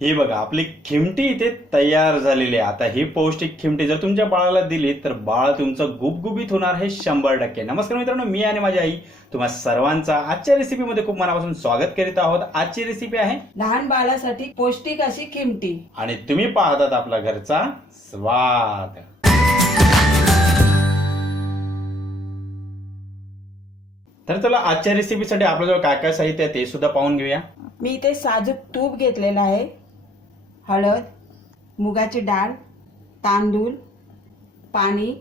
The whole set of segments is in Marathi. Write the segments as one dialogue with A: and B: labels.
A: हे बघा आपली खिमटी इथे तयार झालेली आहे. आता ही पौष्टिक खिमटी जर तुमच्या बाळाला दिली तर बाळ तुमचं गुबगुबीत होणार हे शंभर टक्के. नमस्कार मित्रांनो मी आणि माझी आई तुम्हा सर्वांचा आजच्या रेसिपीमध्ये खूप मनापासून स्वागत करीत आहोत. आजची रेसिपी आहे
B: लहान बाळासाठी पौष्टिक अशी किमटी
A: आणि तुम्ही पाहतात आपला घरचा स्वाद. तर चला आजच्या रेसिपीसाठी आपल्याजवळ काय काय साहित्य आहे ते सुद्धा पाहून घेऊया.
B: मी इथे साजूक तूप घेतलेलं आहे. हळद मुगाची डाळ तांदूळ पाणी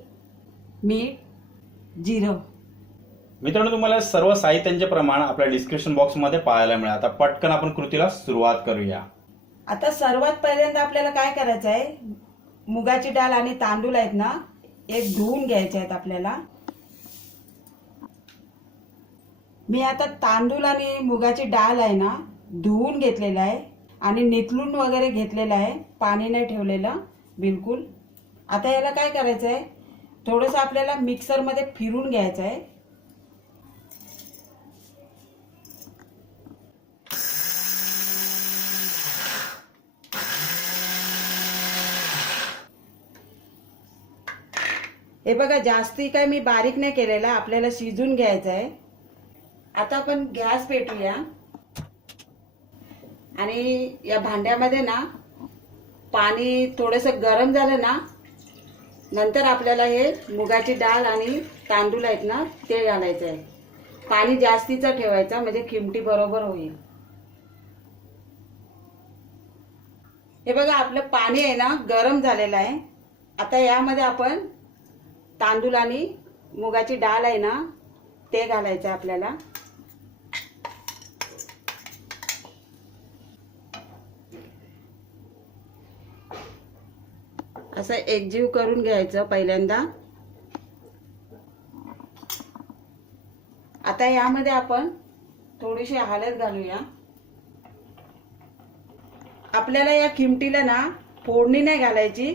B: मीठ जिरं.
A: मित्रांनो तुम्हाला सर्व साहित्यांचे प्रमाण आपल्या डिस्क्रिप्शन बॉक्समध्ये पाहायला मिळेल. आता पटकन आपण कृतीला सुरुवात करूया.
B: आता सर्वात पहिल्यांदा आपल्याला काय करायचं आहे? मुगाची डाळ आणि तांदूळ आहेत ना एक धुवून घ्यायचे आहेत आपल्याला. मी आता तांदूळ आणि मुगाची डाळ आहे ना धुवून घेतलेलं आहे. आणि निथलून वगैरे घेतलेलं आहे. पाणी नाही ठेवलेलं बिलकुल. आता याला काय करायचं आहे थोडंसं आपल्याला मिक्सरमध्ये फिरून घ्यायचं आहे हे बघा जास्ती काय मी बारीक नाही केलेला आपल्याला शिजून घ्यायचं आहे आता आपण गॅस पेटूया. आणि या भांड्यामध्ये ना पाणी थोडंसं गरम झालं ना नंतर आपल्याला हे मुगाची डाळ आणि तांदूळ आहेत ना ते घालायचं आहे. पाणी जास्तीचं ठेवायचं म्हणजे खिमटी बरोबर होईल. हे बघा आपलं पाणी आहे ना गरम झालेलं आहे. आता यामध्ये आपण तांदूळ आणि मुगाची डाळ आहे ना ते घालायचं आपल्याला. असं एकजीव करून घ्यायचं पहिल्यांदा. आता यामध्ये आपण थोडीशी हळद घालूया. आपल्याला या किमटीला ना फोडणी नाही घालायची.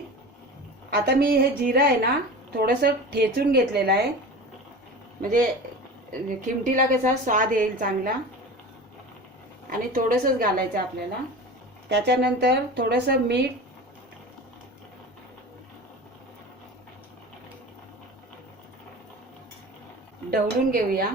B: आता मी हे जिरं आहे ना थोडंसं ठेचून घेतलेलं आहे. म्हणजे किमटीला कसा स्वाद येईल चांगला. आणि थोडंसंच घालायचं आपल्याला. त्याच्यानंतर थोडंसं मीठ ढवळून घेऊया.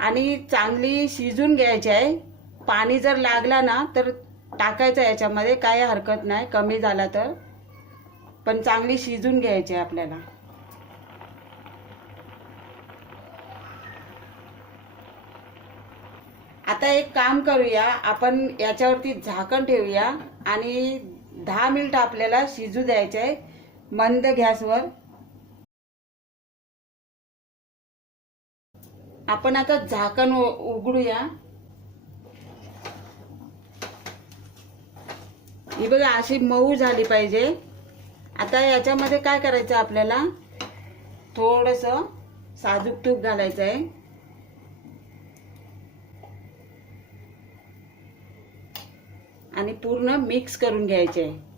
B: आणि चांगली शिजून घ्यायची आहे. पाणी जर लागला ना तर टाकायचं याच्यामध्ये काही हरकत नाही कमी झाला तर. पण चांगली शिजून घ्यायची आहे आपल्याला. आता एक काम करूया आपण याच्यावरती झाकण ठेवूया आणि दहा मिनिट आपल्याला शिजू द्यायचं आहे मंद गॅसवर. आपण आता झाकण उघडूया. ही बघा अशी मऊ झाली पाहिजे. आता याच्यामध्ये काय करायचं आपल्याला? थोडस साजूक तूप घालायचं आहे. आणि पूर्ण मिक्स करून घ्यायचे. आहे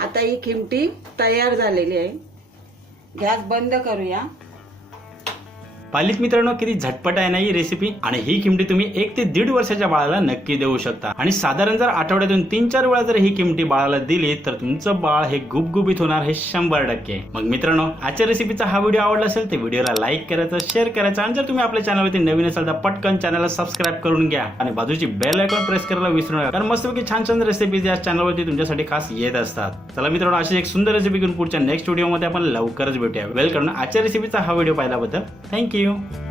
B: आता ही खिमटी तयार झालेली आहे. गॅस बंद करूया.
A: पालित मित्रांनो किती झटपट आहे ना ही रेसिपी आणि ही किमटी तुम्ही एक ते दीड वर्षाच्या बाळाला नक्की देऊ शकता. आणि साधारण जर आठवड्यातून तीन चार वेळा जर ही किमटी बाळाला दिली तर तुमचं बाळ हे गुबगुबीत होणार हे शंभर टक्के. मग मित्रांनो आजच्या रेसिपीचा हा व्हिडिओ आवडला असेल तर व्हिडिओला लाईक करायचा शेअर करायचा आणि जर तुम्ही आपल्या चॅनलवरती नवीन असाल तर पटकन चॅनलला सबस्क्राईब करून घ्या. आणि बाजूची बेल आयकॉन प्रेस करायला विसरू नका कारण मस्तपैकी छान छान रेसिपीज या चॅनलवरती तुमच्यासाठी खास येत असतात. चला मित्रांनो अशी एक सुंदर रेसिपी घेऊन पुढच्या नेक्स्ट व्हिडिओमध्ये आपण लवकरच भेटूया. वेलकम आजच्या रेसिपीचा हा व्हिडिओ पाहिल्याबद्दल. Thank you you.